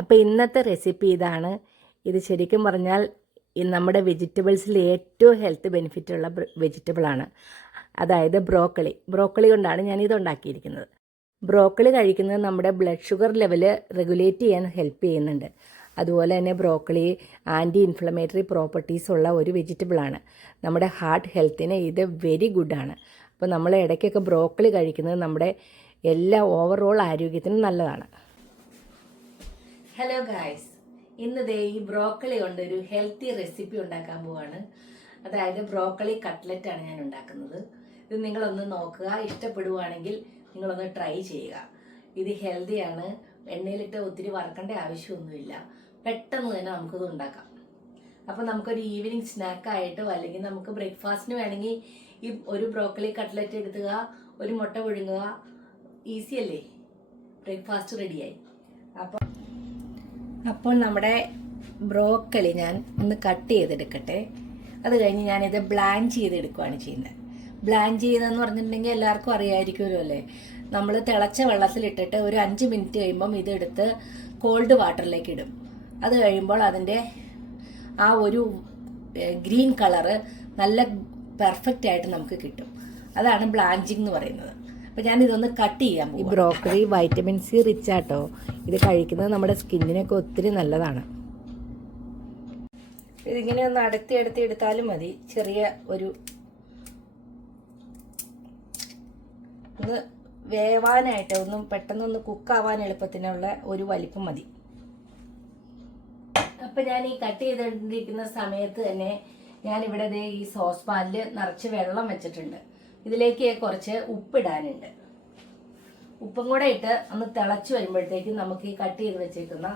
അപ്പോൾ ഇന്നത്തെ റെസിപ്പി ഇതാണ്. ഇത് ശരിക്കും പറഞ്ഞാൽ നമ്മുടെ വെജിറ്റബിൾസിൽ ഏറ്റവും ഹെൽത്ത് ബെനിഫിറ്റുള്ള വെജിറ്റബിളാണ്. അതായത് ബ്രോക്കളി കൊണ്ടാണ് ഞാനിത് ഉണ്ടാക്കിയിരിക്കുന്നത്. ബ്രോക്കളി കഴിക്കുന്നത് നമ്മുടെ ബ്ലഡ് ഷുഗർ ലെവൽ റെഗുലേറ്റ് ചെയ്യാൻ ഹെൽപ്പ് ചെയ്യുന്നുണ്ട്. അതുപോലെ തന്നെ ബ്രോക്കളി ആൻറ്റി ഇൻഫ്ലമേറ്ററി പ്രോപ്പർട്ടീസ് ഉള്ള ഒരു വെജിറ്റബിളാണ്. നമ്മുടെ ഹാർട്ട് ഹെൽത്തിന് ഇത് വെരി ഗുഡാണ്. അപ്പോൾ നമ്മൾ ഇടയ്ക്കൊക്കെ ബ്രോക്കളി കഴിക്കുന്നത് നമ്മുടെ എല്ലാ ഓവറോൾ ആരോഗ്യത്തിനും നല്ലതാണ്. ഹലോ ഗായ്സ്, ഇന്ന് ഈ ബ്രോക്കളി കൊണ്ടൊരു ഹെൽത്തി റെസിപ്പി ഉണ്ടാക്കാൻ പോവാണ്. അതായത് ബ്രോക്കളി കട്ട്ലറ്റാണ് ഞാൻ ഉണ്ടാക്കുന്നത്. ഇത് നിങ്ങളൊന്ന് നോക്കുക, ഇഷ്ടപ്പെടുവാണെങ്കിൽ നിങ്ങളൊന്ന് ട്രൈ ചെയ്യുക. ഇത് ഹെൽത്തിയാണ്, എണ്ണയിലിട്ട് ഒത്തിരി വറക്കേണ്ട ആവശ്യമൊന്നുമില്ല, പെട്ടെന്ന് തന്നെ നമുക്കിത് ഉണ്ടാക്കാം. അപ്പോൾ നമുക്കൊരു ഈവനിങ് സ്നാക്കായിട്ടോ അല്ലെങ്കിൽ നമുക്ക് ബ്രേക്ക്ഫാസ്റ്റിന് വേണമെങ്കിൽ ഈ ഒരു ബ്രോക്കളി കട്ട്ലറ്റ് എടുക്കുക, ഒരു മുട്ട പുഴുങ്ങുക, ഈസി അല്ലേ, ബ്രേക്ക്ഫാസ്റ്റ് റെഡിയായി. അപ്പോൾ നമ്മുടെ ബ്രോക്കളി ഞാൻ ഒന്ന് കട്ട് ചെയ്തെടുക്കട്ടെ. അത് കഴിഞ്ഞ് ഞാനിത് ബ്ലാൻഡ് ചെയ്തെടുക്കുകയാണ് ചെയ്യുന്നത്. ബ്ലാൻഡ് ചെയ്തെന്ന് പറഞ്ഞിട്ടുണ്ടെങ്കിൽ എല്ലാവർക്കും അറിയാമായിരിക്കുമല്ലോ അല്ലേ. നമ്മൾ തിളച്ച വെള്ളത്തിലിട്ടിട്ട് ഒരു 5 മിനിറ്റ് കഴിയുമ്പം ഇതെടുത്ത് കോൾഡ് വാട്ടറിലേക്ക് ഇടും. അത് കഴിയുമ്പോൾ അതിൻ്റെ ആ ഒരു ഗ്രീൻ കളറ് നല്ല പെർഫെക്റ്റ് ആയിട്ട് നമുക്ക് കിട്ടും. അതാണ് ബ്ലാഞ്ചിങ് എന്ന് പറയുന്നത്. അപ്പോൾ ഞാനിതൊന്ന് കട്ട് ചെയ്യാം. ഈ ബ്രോക്കറി വൈറ്റമിൻ സി റിച്ച് ആട്ടോ. ഇത് കഴിക്കുന്നത് നമ്മുടെ സ്കിന്നിനൊക്കെ ഒത്തിരി നല്ലതാണ്. ഇതിങ്ങനെ ഒന്ന് അടുത്തി എടുത്താലും മതി. ചെറിയ ഒന്ന് വേവാനായിട്ട്, ഒന്നും പെട്ടെന്നൊന്ന് കുക്കാവാൻ എളുപ്പത്തിനുള്ള ഒരു വലിപ്പം മതി. അപ്പം ഞാൻ ഈ കട്ട് ചെയ്തിരിക്കുന്ന സമയത്ത് തന്നെ ഞാനിവിടെ ഈ സോസ് പാനിൽ നിറച്ച് വെള്ളം വെച്ചിട്ടുണ്ട്. ഇതിലേക്ക് കുറച്ച് ഉപ്പിടാനുണ്ട്. ഉപ്പും കൂടെ ഇട്ട് ഒന്ന് തിളച്ച് വരുമ്പോഴത്തേക്കും നമുക്ക് ഈ കട്ട് ചെയ്ത് വെച്ചേക്കുന്ന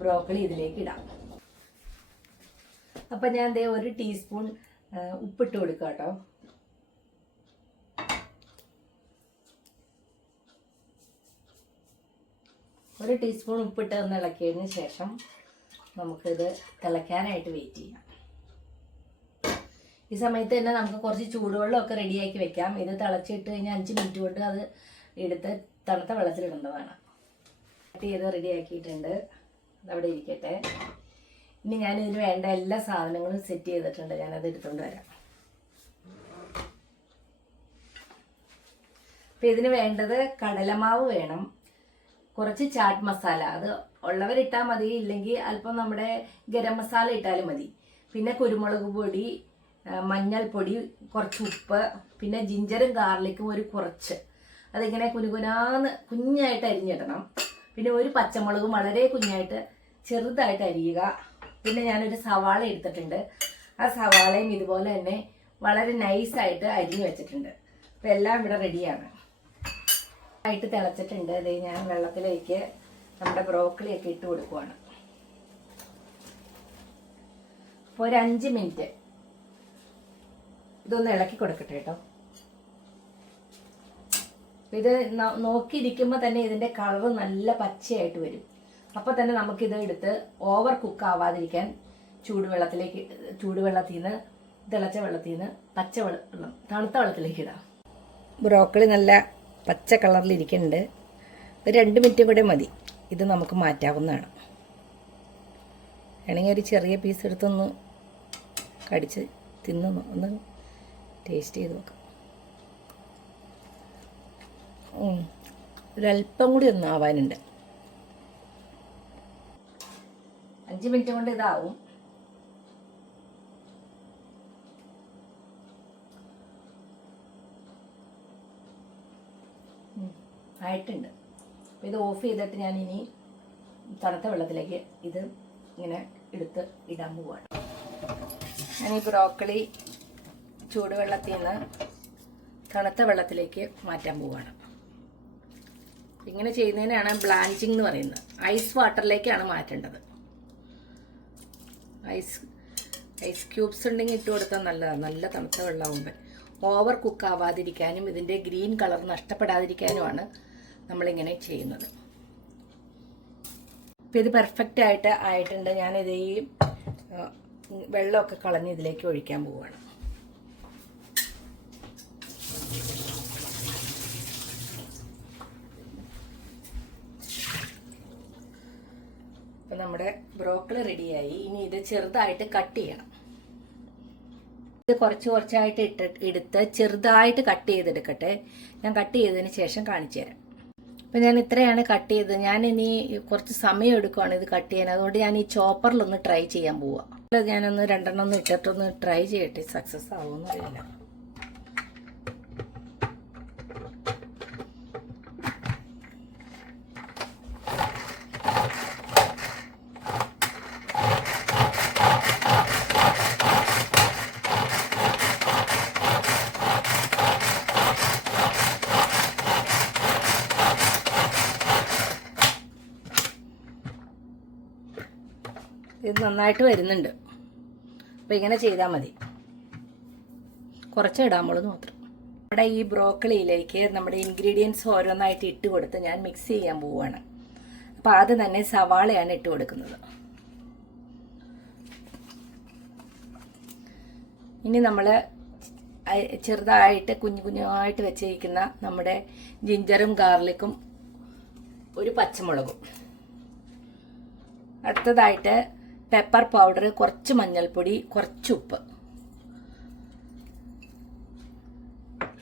ബ്രോക്കലി ഇതിലേക്ക് ഇടാം. അപ്പം ഞാൻ 1 ടീസ്പൂൺ ഉപ്പിട്ട് കൊടുക്കാം കേട്ടോ. ഒരു ടീസ്പൂൺ ഉപ്പിട്ട് ഒന്ന് ഇളക്കിയതിന് ശേഷം നമുക്കിത് തിളയ്ക്കാനായിട്ട് വെയിറ്റ് ചെയ്യാം. ഈ സമയത്ത് തന്നെ നമുക്ക് കുറച്ച് ചൂടുവെള്ളമൊക്കെ റെഡിയാക്കി വെക്കാം. ഇത് തിളച്ചിട്ട് കഴിഞ്ഞാൽ 5 മിനിറ്റ് കൊണ്ട് അത് എടുത്ത് തണുത്ത വെള്ളത്തിലിടേണ്ടതാണ്. കട്ട് ചെയ്ത് റെഡിയാക്കിയിട്ടുണ്ട്, അതവിടെ ഇരിക്കട്ടെ. ഇനി ഞാനിതിന് വേണ്ട എല്ലാ സാധനങ്ങളും സെറ്റ് ചെയ്തിട്ടുണ്ട്. ഞാനത് എടുത്തുകൊണ്ട് വരാം. അപ്പം ഇതിന് വേണ്ടത് കടലമാവ് വേണം, കുറച്ച് ചാറ്റ് മസാല, അത് ഉള്ളവരിട്ടാൽ മതി, ഇല്ലെങ്കിൽ അല്പം നമ്മുടെ ഗരം മസാല ഇട്ടാലും മതി. പിന്നെ കുരുമുളക് പൊടി, മഞ്ഞൾപ്പൊടി, കുറച്ച് ഉപ്പ്, പിന്നെ ജിഞ്ചറും ഗാർലിക്കും കുറച്ച് അതിങ്ങനെ കുഞ്ഞായിട്ട് അരിഞ്ഞിടണം. പിന്നെ ഒരു പച്ചമുളകും വളരെ കുഞ്ഞായിട്ട് ചെറുതായിട്ട് അരിയുക. പിന്നെ ഞാനൊരു സവാള എടുത്തിട്ടുണ്ട്. ആ സവാളയും ഇതുപോലെ തന്നെ വളരെ നൈസായിട്ട് അരിഞ്ഞു വെച്ചിട്ടുണ്ട്. അപ്പം എല്ലാം ഇവിടെ റെഡിയാണ്. ആയിട്ട് തിളച്ചിട്ടുണ്ട്. ഇത് ഞാൻ വെള്ളത്തിലേക്ക് നമ്മുടെ ബ്രോക്കലിയൊക്കെ ഇട്ട് കൊടുക്കുവാണ്. അപ്പോൾ ഒരു 5 മിനിറ്റ് ഇതൊന്ന് ഇളക്കി കൊടുക്കട്ടെ കേട്ടോ. ഇത് നോക്കിയിരിക്കുമ്പോൾ തന്നെ ഇതിൻ്റെ കളറ് നല്ല പച്ചയായിട്ട് വരും. അപ്പോൾ തന്നെ നമുക്കിത് എടുത്ത് ഓവർ കുക്ക് ആവാതിരിക്കാൻ ചൂടുവെള്ളത്തിൽ നിന്ന്, തിളച്ച വെള്ളത്തിൽ നിന്ന് തണുത്ത വെള്ളത്തിലേക്ക് ഇടാം. ബ്രോക്കലി നല്ല പച്ച കളറിലിരിക്കുന്നുണ്ട്. ഒരു 2 മിനിറ്റും കൂടെ മതി. ഇത് നമുക്ക് മാറ്റാവുന്നതാണ്. വേണമെങ്കിൽ ഒരു ചെറിയ പീസ് എടുത്തൊന്ന് കടിച്ച് ഒന്ന് ടേസ്റ്റ് ചെയ്ത് നോക്കാം. ഒരല്പം കൂടി ഒന്ന് ആവാനുണ്ട്. 5 മിനിറ്റ് കൊണ്ട് ഇതാവും. ആയിട്ടുണ്ട്. അപ്പോൾ ഇത് ഓഫ് ചെയ്തിട്ട് ഞാൻ ഇനി തണുത്ത വെള്ളത്തിലേക്ക് ഇത് ഇങ്ങനെ എടുത്ത് ഇടാൻ പോവാണ്. ഞാൻ ഈ ബ്രോക്കലി ചൂടുവെള്ളത്തിൽ നിന്ന് തണുത്ത വെള്ളത്തിലേക്ക് മാറ്റാൻ പോവാണ്. ഇങ്ങനെ ചെയ്യുന്നതിനാണ് ബ്ലാഞ്ചിങ് എന്ന് പറയുന്നത്. ഐസ് വാട്ടറിലേക്കാണ് മാറ്റേണ്ടത്. ഐസ് ക്യൂബ്സ് ഉണ്ടെങ്കിൽ ഇട്ട് കൊടുത്താൽ നല്ലതാണ്. നല്ല തണുത്ത വെള്ളമാകുമ്പോൾ ഓവർ കുക്ക് ആവാതിരിക്കാനും ഇതിൻ്റെ ഗ്രീൻ കളർ നഷ്ടപ്പെടാതിരിക്കാനുമാണ് നമ്മളിങ്ങനെ ചെയ്യുന്നത്. അപ്പോൾ ഇത് പെർഫെക്റ്റ് ആയിട്ടുണ്ട്. ഞാനിത് ഈ വെള്ളമൊക്കെ കളഞ്ഞ് ഇതിലേക്ക് ഒഴിക്കാൻ പോവുകയാണ്. അപ്പം നമ്മുടെ ബ്രോക്കലി റെഡിയായി. ഇനി ഇത് ചെറുതായിട്ട് കട്ട് ചെയ്യണം. ഇത് കുറച്ചായിട്ട് എടുത്ത് ചെറുതായിട്ട് കട്ട് ചെയ്തെടുക്കട്ടെ. ഞാൻ കട്ട് ചെയ്തതിന് ശേഷം കാണിച്ചു തരാം. അപ്പം ഞാൻ ഇത്രയാണ് കട്ട് ചെയ്തത്. ഞാൻ ഇനി കുറച്ച് സമയം എടുക്കുവാണ് ഇത് കട്ട് ചെയ്യാൻ. അതുകൊണ്ട് ഞാൻ ഈ ചോപ്പറിലൊന്ന് ട്രൈ ചെയ്യാൻ പോവാം. ഞാനൊന്ന് 2 ഇട്ടിട്ടൊന്ന് ട്രൈ ചെയ്യട്ടെ, സക്സസ് ആവുമെന്ന് അറിയില്ല. ഇത് നന്നായിട്ട് വരുന്നുണ്ട്. അപ്പോൾ ഇങ്ങനെ ചെയ്താൽ മതി. കുറച്ച് ഇടാമുള്ളൂ മാത്രം. നമ്മുടെ ഈ ബ്രോക്കളിയിലേക്ക് നമ്മുടെ ഇൻഗ്രീഡിയൻസ് ഓരോന്നായിട്ട് ഇട്ട് കൊടുത്ത് ഞാൻ മിക്സ് ചെയ്യാൻ പോവുകയാണ്. അപ്പോൾ ആദ്യം തന്നെ സവാളയാണ് ഇട്ട് കൊടുക്കുന്നത്. ഇനി നമ്മൾ ചെറുതായിട്ട് കുഞ്ഞുകുഞ്ഞായിട്ട് വെച്ചിരിക്കുന്ന നമ്മുടെ ജിഞ്ചറും ഗാർലിക്കും ഒരു പച്ചമുളകും. അടുത്തതായിട്ട് പെപ്പർ പൗഡർ, കുറച്ച് മഞ്ഞൾപ്പൊടി, കുറച്ച് ഉപ്പ്,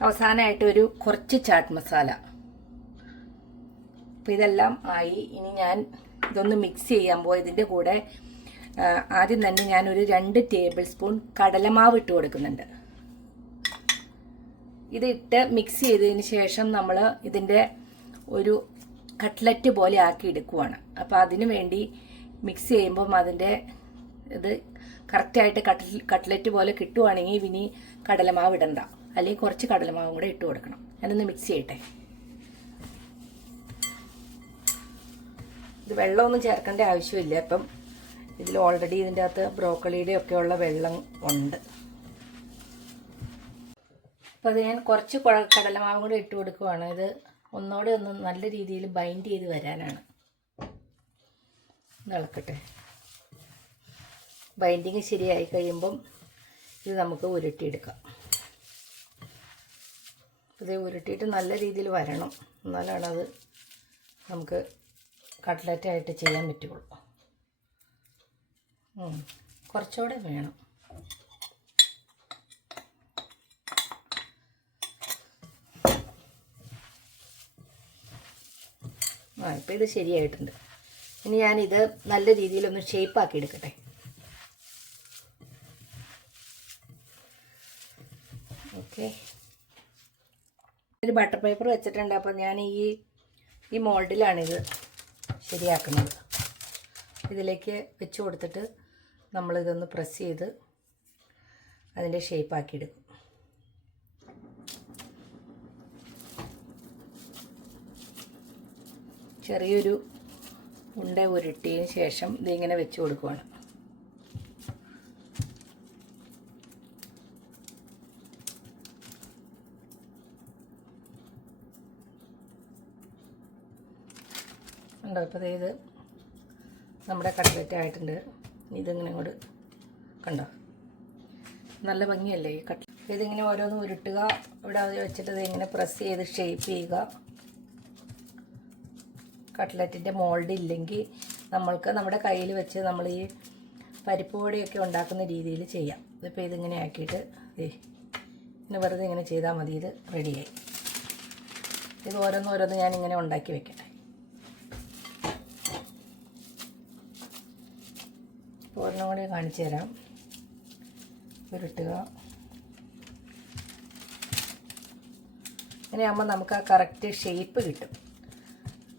അവസാനമായിട്ട് കുറച്ച് ചാറ്റ് മസാല. അപ്പോൾ ഇതെല്ലാം ആയി. ഇനി ഞാൻ ഇതൊന്ന് മിക്സ് ചെയ്യാൻ പോയി. ഇതിൻ്റെ കൂടെ ആദ്യം തന്നെ ഞാനൊരു 2 ടേബിൾ സ്പൂൺ കടലമാവ് ഇട്ട് കൊടുക്കുന്നുണ്ട്. ഇതിട്ട് മിക്സ് ചെയ്തതിന് ശേഷം നമ്മൾ ഇതിൻ്റെ ഒരു കട്ട്ലറ്റ് പോലെ ആക്കി എടുക്കുവാണ്. അപ്പോൾ അതിനു വേണ്ടി മിക്സ് ചെയ്യുമ്പം അതിൻ്റെ ഇത് കറക്റ്റായിട്ട് കട്ട്ലറ്റ് പോലെ കിട്ടുവാണെങ്കിൽ ഇനി കടലമാവ് ഇടണ്ട, അല്ലെങ്കിൽ കുറച്ച് കടലമാവും കൂടെ ഇട്ട് കൊടുക്കണം. ഞാനൊന്ന് മിക്സ് ചെയ്യട്ടെ. ഇത് വെള്ളമൊന്നും ചേർക്കേണ്ട ആവശ്യമില്ല. അപ്പം ഇതിൽ ഓൾറെഡി ഇതിൻ്റെ അകത്ത് ബ്രോക്കളിയുടെ ഒക്കെയുള്ള വെള്ളം ഉണ്ട്. അപ്പോൾ അത് ഞാൻ കുറച്ച് കടലമാവും കൂടെ ഇട്ട് കൊടുക്കുവാണ്. ഇത് ഒന്നുകൂടെ ഒന്ന് നല്ല രീതിയിൽ ബൈൻഡ് ചെയ്ത് വരാനാണ്. ഇളക്കട്ടെ. ബൈൻഡിങ് ശരിയായി കഴിയുമ്പം ഇത് നമുക്ക് ഉരുട്ടിയെടുക്കാം. ഇത് ഉരുട്ടിയിട്ട് നല്ല രീതിയിൽ വരണം, എന്നാലാണ് അത് നമുക്ക് കട്ട്ലറ്റായിട്ട് ചെയ്യാൻ പറ്റുള്ളൂ. കുറച്ചുകൂടെ വേണം. ഇപ്പം ഇത് ശരിയായിട്ടുണ്ട്. ഇനി ഞാനിത് നല്ല രീതിയിലൊന്ന് ഷേപ്പാക്കി എടുക്കട്ടെ. ഓക്കെ, ഒരു ബട്ടർ പേപ്പർ വെച്ചിട്ടുണ്ട്. അപ്പം ഞാൻ ഈ മോൾഡിലാണിത് ശരിയാക്കുന്നത്. ഇതിലേക്ക് വെച്ച് കൊടുത്തിട്ട് നമ്മളിതൊന്ന് പ്രസ് ചെയ്ത് അതിൻ്റെ ഷേപ്പാക്കി എടുക്കും. ചെറിയൊരു ഉണ്ട ഉരുട്ടിയതിന് ശേഷം ഇതിങ്ങനെ വെച്ച് കൊടുക്കുവാണ്. ഉണ്ടോ? അപ്പോൾ ഇത് നമ്മുടെ കട്ട്ലറ്റ് ആയിട്ടുണ്ട്. ഇതിങ്ങനെ അങ്ങോട്ട് കണ്ടോ, നല്ല ഭംഗിയല്ലേ ഈ കട്ട്ലറ്റ്. ഇതിങ്ങനെ ഓരോന്ന് ഉരുട്ടുക, ഇവിടെ വെച്ചിട്ട് ഇതിങ്ങനെ പ്രസ് ചെയ്ത് ഷേപ്പ് ചെയ്യുക. കട്ട്ലറ്റിൻ്റെ മോൾഡ് ഇല്ലെങ്കിൽ നമ്മൾക്ക് നമ്മുടെ കയ്യിൽ വെച്ച് നമ്മൾ ഈ പരിപ്പ് വടയൊക്കെ ഉണ്ടാക്കുന്ന രീതിയിൽ ചെയ്യാം. ഇതിപ്പോൾ ഇതിങ്ങനെ ആക്കിയിട്ട് ഇങ്ങനെ വെറുതെ ഇങ്ങനെ ചെയ്താൽ മതി. ഇത് റെഡിയായി. ഇത് ഓരോന്നോരോന്ന് ഞാനിങ്ങനെ ഉണ്ടാക്കി വെക്കട്ടെ. ഒരെണ്ണം കൂടി കാണിച്ചു തരാം. ഉരുട്ടുക. ഇങ്ങനെയാകുമ്പോൾ നമുക്ക് ആ കറക്റ്റ് ഷേപ്പ് കിട്ടും.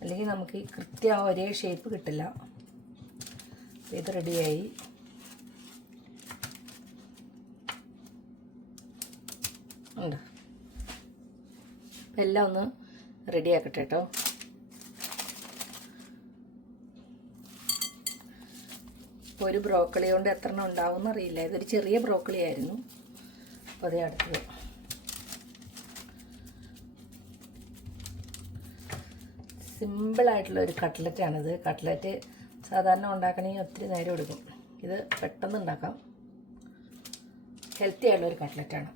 അല്ലെങ്കിൽ നമുക്ക് ഈ കൃത്യം ഒരേ ഷേപ്പ് കിട്ടില്ല. ഇത് റെഡിയായി. ഉണ്ട്. എല്ലാം ഒന്ന് റെഡിയാക്കട്ടെ കേട്ടോ. ഇപ്പോൾ ഒരു ബ്രോക്കളി കൊണ്ട് എത്ര എണ്ണം ഉണ്ടാവും എന്നറിയില്ല. ഇതൊരു ചെറിയ ബ്രോക്കളി ആയിരുന്നു. അപ്പോൾ അതേ അടുത്തത്. സിമ്പിളായിട്ടുള്ള ഒരു കട്ട്ലറ്റാണിത്. കട്ട്ലറ്റ് സാധാരണ ഉണ്ടാക്കണമെങ്കിൽ ഒത്തിരി നേരം എടുക്കും. ഇത് പെട്ടെന്ന് ഉണ്ടാക്കാം. ഹെൽത്തി ആയിട്ടുള്ളൊരു കട്ട്ലറ്റാണ്.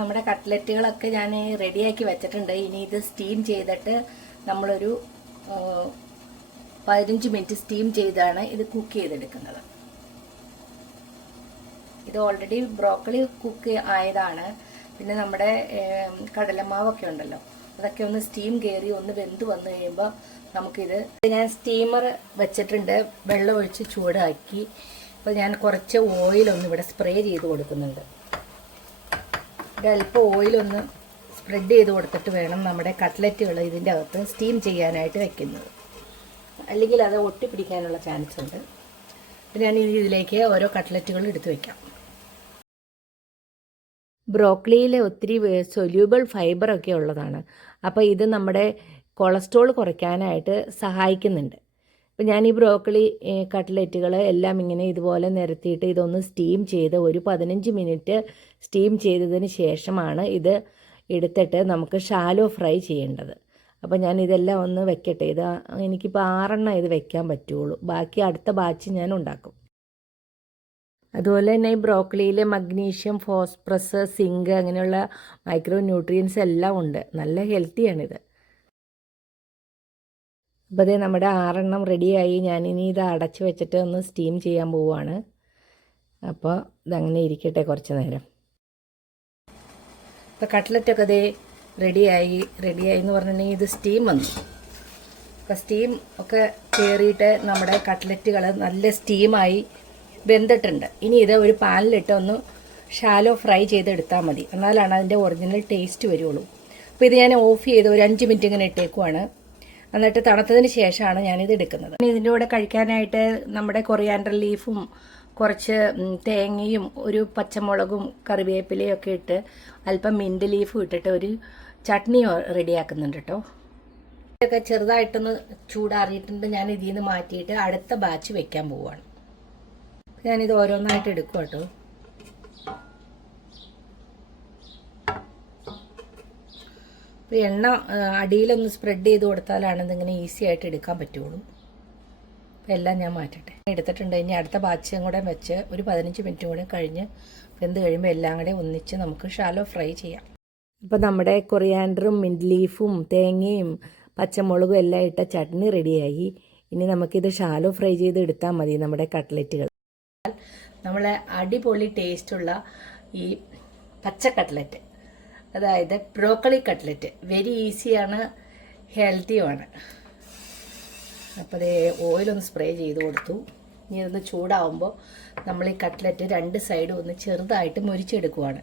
നമ്മുടെ കട്ട്ലറ്റുകളൊക്കെ ഞാൻ റെഡിയാക്കി വെച്ചിട്ടുണ്ട്. ഇനി ഇത് സ്റ്റീം ചെയ്തിട്ട് നമ്മളൊരു 15 മിനിറ്റ് സ്റ്റീം ചെയ്താണ് ഇത് കുക്ക് ചെയ്തെടുക്കുന്നത്. ഇത് ഓൾറെഡി ബ്രോക്കലി കുക്ക് ആയതാണ്. പിന്നെ നമ്മുടെ കടലമാവൊക്കെ ഉണ്ടല്ലോ, അതൊക്കെ ഒന്ന് സ്റ്റീം കയറി ഒന്ന് വെന്ത് വന്നു കഴിയുമ്പോൾ നമുക്കിത്, ഞാൻ സ്റ്റീമർ വെച്ചിട്ടുണ്ട്, വെള്ളം ഒഴിച്ച് ചൂടാക്കി. അപ്പോൾ ഞാൻ കുറച്ച് ഓയിലൊന്ന് ഇവിടെ സ്പ്രേ ചെയ്ത് കൊടുക്കുന്നുണ്ട്. ഒരല്പം ഓയിലൊന്ന് സ്പ്രെഡ് ചെയ്ത് കൊടുത്തിട്ട് വേണം നമ്മുടെ കട്ട്ലറ്റുകൾ ഇതിൻ്റെ അകത്ത് സ്റ്റീം ചെയ്യാനായിട്ട് വെക്കുന്നത്, അല്ലെങ്കിൽ അത് ഒട്ടിപ്പിടിക്കാനുള്ള ചാൻസ് ഉണ്ട്. അപ്പോൾ ഞാൻ ഇതിലേക്ക് ഓരോ കട്ട്ലറ്റുകൾ എടുത്ത് വയ്ക്കാം. ബ്രോക്കലിയിൽ ഒത്തിരി സൊല്യൂബിൾ ഫൈബറൊക്കെ ഉള്ളതാണ്. അപ്പോൾ ഇത് നമ്മുടെ കൊളസ്ട്രോൾ കുറയ്ക്കാനായിട്ട് സഹായിക്കുന്നുണ്ട്. അപ്പോൾ ഞാൻ ഈ ബ്രോക്കലി കട്ട്ലറ്റുകൾ എല്ലാം ഇങ്ങനെ ഇതുപോലെ നിരത്തിയിട്ട് ഇതൊന്ന് സ്റ്റീം ചെയ്ത് ഒരു 15 മിനിറ്റ് സ്റ്റീം ചെയ്തതിന് ശേഷമാണ് ഇത് എടുത്തിട്ട് നമുക്ക് ഷാലോ ഫ്രൈ ചെയ്യേണ്ടത്. അപ്പോൾ ഞാൻ ഇതെല്ലാം ഒന്ന് വെക്കട്ടെ. ഇത് എനിക്കിപ്പോൾ 6 ഇത് വെക്കാൻ പറ്റുള്ളൂ. ബാക്കി അടുത്ത ബാച്ച് ഞാൻ ഉണ്ടാക്കും. അതുപോലെ തന്നെ ഈ ബ്രോക്കലിയിൽ മഗ്നീഷ്യം, ഫോസ്ഫറസ്, സിങ്ക് അങ്ങനെയുള്ള മൈക്രോ ന്യൂട്രിയൻസ് എല്ലാം ഉണ്ട്. നല്ല ഹെൽത്തിയാണിത്. അപ്പോൾ അതേ നമ്മുടെ 6 റെഡിയായി. ഞാനിനി ഇത് അടച്ച് വെച്ചിട്ട് ഒന്ന് സ്റ്റീം ചെയ്യാൻ പോവുകയാണ്. അപ്പോൾ ഇതങ്ങനെ ഇരിക്കട്ടെ കുറച്ച് നേരം. ഇപ്പോൾ കട്ട്ലറ്റൊക്കെ അതേ റെഡിയായി എന്ന് പറഞ്ഞിട്ടുണ്ടെങ്കിൽ ഇത് സ്റ്റീം വന്നു. അപ്പോൾ സ്റ്റീം ഒക്കെ കയറിയിട്ട് നമ്മുടെ കട്ട്ലറ്റുകൾ നല്ല സ്റ്റീമായി വെന്തിട്ടുണ്ട്. ഇനി ഇത് ഒരു പാനിലിട്ട് ഒന്ന് ഷാലോ ഫ്രൈ ചെയ്തെടുത്താൽ മതി, എന്നാലാണ് അതിൻ്റെ ഒറിജിനൽ ടേസ്റ്റ് വരുള്ളൂ. അപ്പോൾ ഇത് ഞാൻ ഓഫ് ചെയ്ത് ഒരു 5 മിനിറ്റ് ഇങ്ങനെ ഇട്ടേക്കുവാണ്. എന്നിട്ട് തണുത്തതിന് ശേഷമാണ് ഞാനിത് എടുക്കുന്നത്. ഇതിൻ്റെ കൂടെ കഴിക്കാനായിട്ട് നമ്മുടെ കൊറിയാൻഡർ ലീഫും കുറച്ച് തേങ്ങയും ഒരു പച്ചമുളകും കറിവേപ്പിലയും ഒക്കെ ഇട്ട് അല്പം മിൻറ്റ് ലീഫും ഇട്ടിട്ട് ഒരു ചട്നി റെഡിയാക്കുന്നുണ്ട് കേട്ടോ. ഇതൊക്കെ ചെറുതായിട്ടൊന്ന് ചൂടാറിയിട്ടുണ്ട്. ഞാൻ ഇതിൽ നിന്ന് മാറ്റിയിട്ട് അടുത്ത ബാച്ച് വെക്കാൻ പോവുകയാണ്. ഞാനിത് ഓരോന്നായിട്ട് എടുക്കും കേട്ടോ. അപ്പോൾ എണ്ണ അടിയിലൊന്ന് സ്പ്രെഡ് ചെയ്ത് കൊടുത്താലാണ് ഇതിങ്ങനെ ഈസി ആയിട്ട് എടുക്കാൻ പറ്റുള്ളൂ. അപ്പോൾ എല്ലാം ഞാൻ മാറ്റട്ടെ. എടുത്തിട്ടുണ്ട്. ഇനി അടുത്ത ബാച്ചും കൂടെ വെച്ച് ഒരു 15 മിനിറ്റ് കൂടെ കഴിഞ്ഞ് വെന്ത് കഴിയുമ്പോൾ എല്ലാം കൂടെ ഒന്നിച്ച് നമുക്ക് ഷാലോ ഫ്രൈ ചെയ്യാം. അപ്പോൾ നമ്മുടെ കൊറിയാൻഡറും മിൻറ്റ് ലീഫും തേങ്ങയും പച്ചമുളകും എല്ലാം ഇട്ട ചട്നി റെഡിയായി. ഇനി നമുക്കിത് ഷാലോ ഫ്രൈ ചെയ്ത് എടുത്താൽ മതി നമ്മുടെ കട്ട്ലറ്റുകൾ. നമ്മളെ അടിപൊളി ടേസ്റ്റുള്ള ഈ പച്ച കട്ട്ലറ്റ്, അതായത് ബ്രോക്കലി കട്ട്ലറ്റ്, വെരി ഈസിയാണ്, ഹെൽത്തിയുമാണ്. അപ്പോൾ അതേ ഓയിലൊന്ന് സ്പ്രേ ചെയ്ത് കൊടുത്തു. ഇനി ഇതൊന്ന് ചൂടാവുമ്പോൾ നമ്മൾ ഈ കട്ട്ലറ്റ് 2 സൈഡും ഒന്ന് ചെറുതായിട്ട് മുരിച്ചെടുക്കുവാണ്.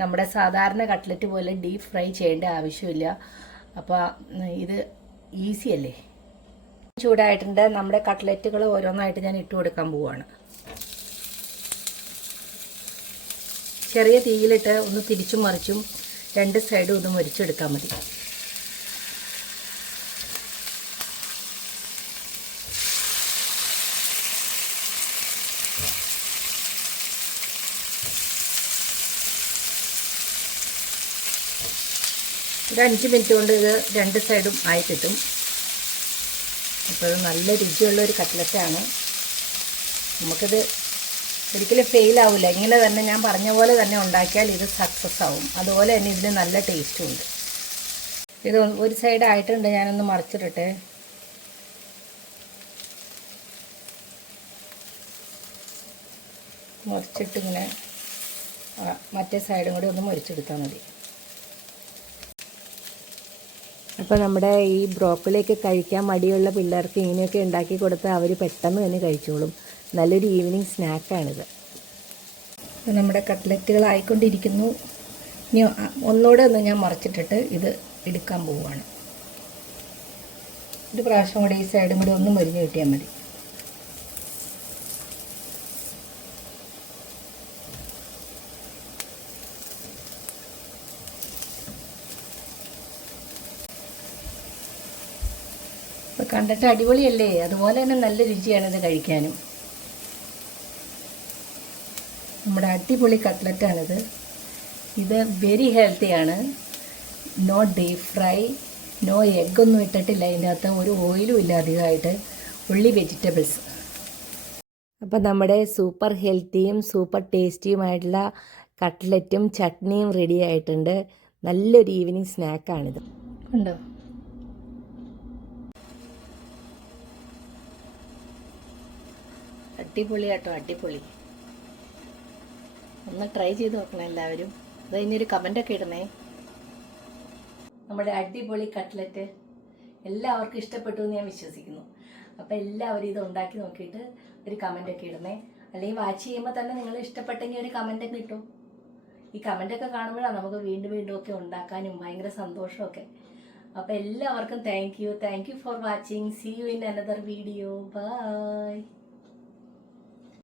നമ്മുടെ സാധാരണ കട്ട്ലറ്റ് പോലെ ഡീപ്പ് ഫ്രൈ ചെയ്യേണ്ട ആവശ്യമില്ല. അപ്പോൾ ഇത് ഈസിയല്ലേ. ചൂടായിട്ടുണ്ട്. നമ്മുടെ കട്ട്ലറ്റുകൾ ഓരോന്നായിട്ട് ഞാൻ ഇട്ട് കൊടുക്കാൻ പോവുകയാണ്. ചെറിയ തീയിലിട്ട് ഒന്ന് തിരിച്ചും മറിച്ചും 2 സൈഡും ഒന്ന് മുരിച്ചെടുത്താൽ മതി. ഒരു 5 മിനിറ്റ് കൊണ്ട് ഇത് 2 സൈഡും ആയി കിട്ടും. അപ്പോൾ നല്ല രുചിയുള്ളൊരു കട്ട്ലറ്റാണ്. നമുക്കിത് ഒരിക്കലും ഫെയിലാവില്ല. ഇങ്ങനെ തന്നെ ഞാൻ പറഞ്ഞ പോലെ തന്നെ ഉണ്ടാക്കിയാൽ ഇത് സക്സസ് ആവും. അതുപോലെ തന്നെ ഇതിന് നല്ല ടേസ്റ്റും ഉണ്ട്. ഇത് ഒരു സൈഡ് ആയിട്ടുണ്ട്. ഞാനൊന്ന് മറിച്ചിട്ടെ. മറിച്ചിട്ട് ഇങ്ങനെ മറ്റേ സൈഡും കൂടി ഒന്ന് മുറിച്ചെടുത്താൽ മതി. അപ്പോൾ നമ്മുടെ ഈ ബ്രോക്കലിയൊക്കെ കഴിക്കാൻ മടിയുള്ള പിള്ളേർക്ക് ഇങ്ങനെയൊക്കെ ഉണ്ടാക്കി കൊടുത്താൽ അവർ പെട്ടെന്ന് തന്നെ കഴിച്ചോളും. നല്ലൊരു ഈവനിങ് സ്നാക്കാണിത്. അപ്പോൾ നമ്മുടെ കട്ട്ലറ്റുകൾ ആയിക്കൊണ്ടിരിക്കുന്നു. ഇനി ഒന്നുകൂടെ ഒന്ന് ഞാൻ മറിച്ചിട്ടിട്ട് ഇത് എടുക്കാൻ പോവുകയാണ്. ഒരു പ്രാവശ്യം കൂടെ ഈ സൈഡും കൂടി ഒന്ന് മരിഞ്ഞ് കിട്ടിയാൽ മതി. അപ്പോൾ കണ്ടിട്ട് അടിപൊളിയല്ലേ? അതുപോലെ തന്നെ നല്ല രുചിയാണിത് കഴിക്കാനും. നമ്മുടെ അടിപൊളി കട്ട്ലറ്റാണിത്. ഇത് വെരി ഹെൽത്തിയാണ്. നോ ഡീപ് ഫ്രൈ, നോ എഗ്ഗൊന്നും ഇട്ടിട്ടില്ല ഇതിൻ്റെ അകത്ത്. ഒരു ഓയിലും ഇല്ല അധികമായിട്ട്. ഉള്ളി വെജിറ്റബിൾസ്. അപ്പോൾ നമ്മുടെ സൂപ്പർ ഹെൽത്തിയും സൂപ്പർ ടേസ്റ്റിയുമായിട്ടുള്ള കട്ട്ലറ്റും ചട്നിയും റെഡി ആയിട്ടുണ്ട്. നല്ലൊരു ഈവനിങ് സ്നാക്കാണിത്. ഉണ്ടോ? അടിപൊളി കേട്ടോ, അടിപൊളി. ഒന്ന് ട്രൈ ചെയ്ത് നോക്കണം എല്ലാവരും. അത് കഴിഞ്ഞൊരു കമൻ്റൊക്കെ ഇടണേ. നമ്മുടെ അടിപൊളി കട്ട്ലറ്റ് എല്ലാവർക്കും ഇഷ്ടപ്പെട്ടു എന്ന് ഞാൻ വിശ്വസിക്കുന്നു. അപ്പം എല്ലാവരും ഇത് ഉണ്ടാക്കി നോക്കിയിട്ട് ഒരു കമൻ്റൊക്കെ ഇടണേ. അല്ലെങ്കിൽ വാച്ച് ചെയ്യുമ്പോൾ തന്നെ നിങ്ങൾ ഇഷ്ടപ്പെട്ടെങ്കിൽ ഒരു കമൻ്റൊക്കെ ഇട്ടു. ഈ കമൻ്റൊക്കെ കാണുമ്പോഴാണ് നമുക്ക് വീണ്ടും വീണ്ടും ഒക്കെ ഉണ്ടാക്കാനും ഭയങ്കര സന്തോഷമൊക്കെ. അപ്പം എല്ലാവർക്കും thank you for watching. See you in another video. By.